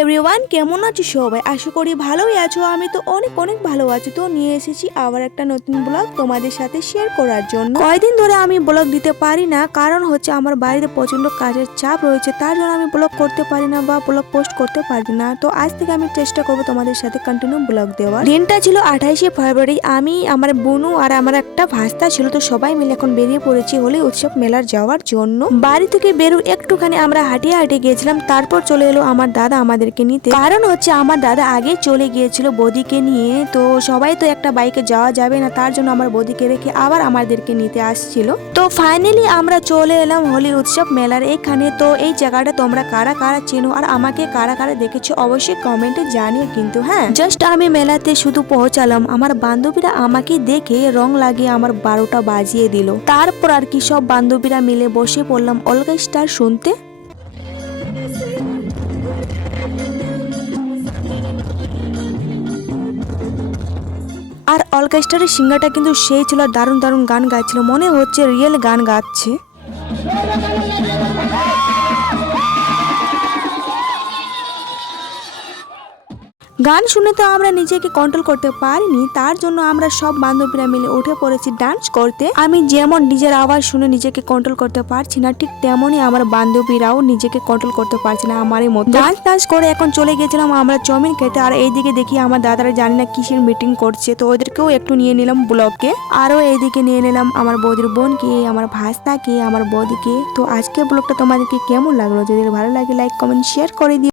Everyone, কেমন আছো সবাই? আশা করি ভালোই আছো। আমি তো অনেক অনেক ভালো আছি। তো নিয়ে এসেছি আবার একটা নতুন ব্লগ তোমাদের সাথে শেয়ার করার জন্য। কয়দিন ধরে আমি ব্লগ দিতে পারি না, কারণ হচ্ছে আমার বাড়িতে প্রচন্ড কাজের চাপ রয়েছে, তার জন্য আমি ব্লগ করতে পারি না বা ব্লগ পোস্ট করতে পারি না। তো আজ থেকে আমি চেষ্টা করবো তোমাদের সাথে কন্টিনিউ ব্লগ দেওয়ার। দিনটা ছিল 28শে ফেব্রুয়ারি। আমি, আমার বোনু আর আমার একটা ভাস্তা ছিল, তো সবাই মিলে এখন বেরিয়ে পড়েছি হোলি উৎসব মেলার যাওয়ার জন্য। বাড়ি থেকে বেরো একটুখানি আমরা হাঁটিয়ে হাঁটিয়ে গেছিলাম, তারপর চলে এলো আমার দাদা আমাদেরকে নিতে। কারণ হচ্ছে আমার দাদা আগে চলে গিয়েছিল বৌদিকে নিয়ে, তো সবাই তো একটা বাইকে যাওয়া যাবে না, তার জন্য আমার বৌদিকে রেখে আবার আমাদেরকে নিতে আসছিল। তো ফাইনালি আমরা চলে এলাম হোলি উৎসব মেলার এখানে। তো এই জায়গাটা তোমরা কারা কারা চেনো আর আমাকে কারা কারা দেখেছো অবশ্যই কমেন্টে জানিও কিন্তু। হ্যাঁ, জাস্ট আমি মেলাতে শুধু পৌঁছালাম, আমার বান্ধবীরা আমাকে দেখে রং লাগিয়ে আমার 12টা বাজিয়ে দিল। তারপর আর কি সব বান্ধবীরা মিলে বসে পড়লাম অলকা স্টার শুনতে। আর অলকা স্টারের সিঙ্গারটা কিন্তু সেই ছিল, দারুণ দারুণ গান গাইছিল, মনে হচ্ছে রিয়েল গান গাচ্ছে। গান শুনে তো আমরা নিজেকে কন্ট্রোল করতে পারিনি, তার জন্য আমরা সব বান্ধবীরা মিলে উঠে পড়েছি ডান্স করতে। আমি যেমন নিজের আওয়াজ শুনে নিজেকে কন্ট্রোল করতে পারছি না, ঠিক তেমনই আমার বান্ধবীরাও নিজেকে কন্ট্রোল করতে পারছে না আমারই মতো। ডান্স করে এখন চলে গেছিলাম আমরা চাউমিন খেতে। আর এইদিকে দেখি আমার দাদারা জানি না কিসের মিটিং করছে, তো ওদেরকেও একটু নিয়ে নিলাম ব্লগে। আরো এইদিকে নিয়ে নিলাম আমার বৌদির বোনকে, আমার ভাস্তাকে, আমার বৌদিকে। তো আজকে ব্লগটা তোমাদেরকে কেমন লাগলো? যদি ভালো লাগে লাইক কমেন্ট শেয়ার করে দিও।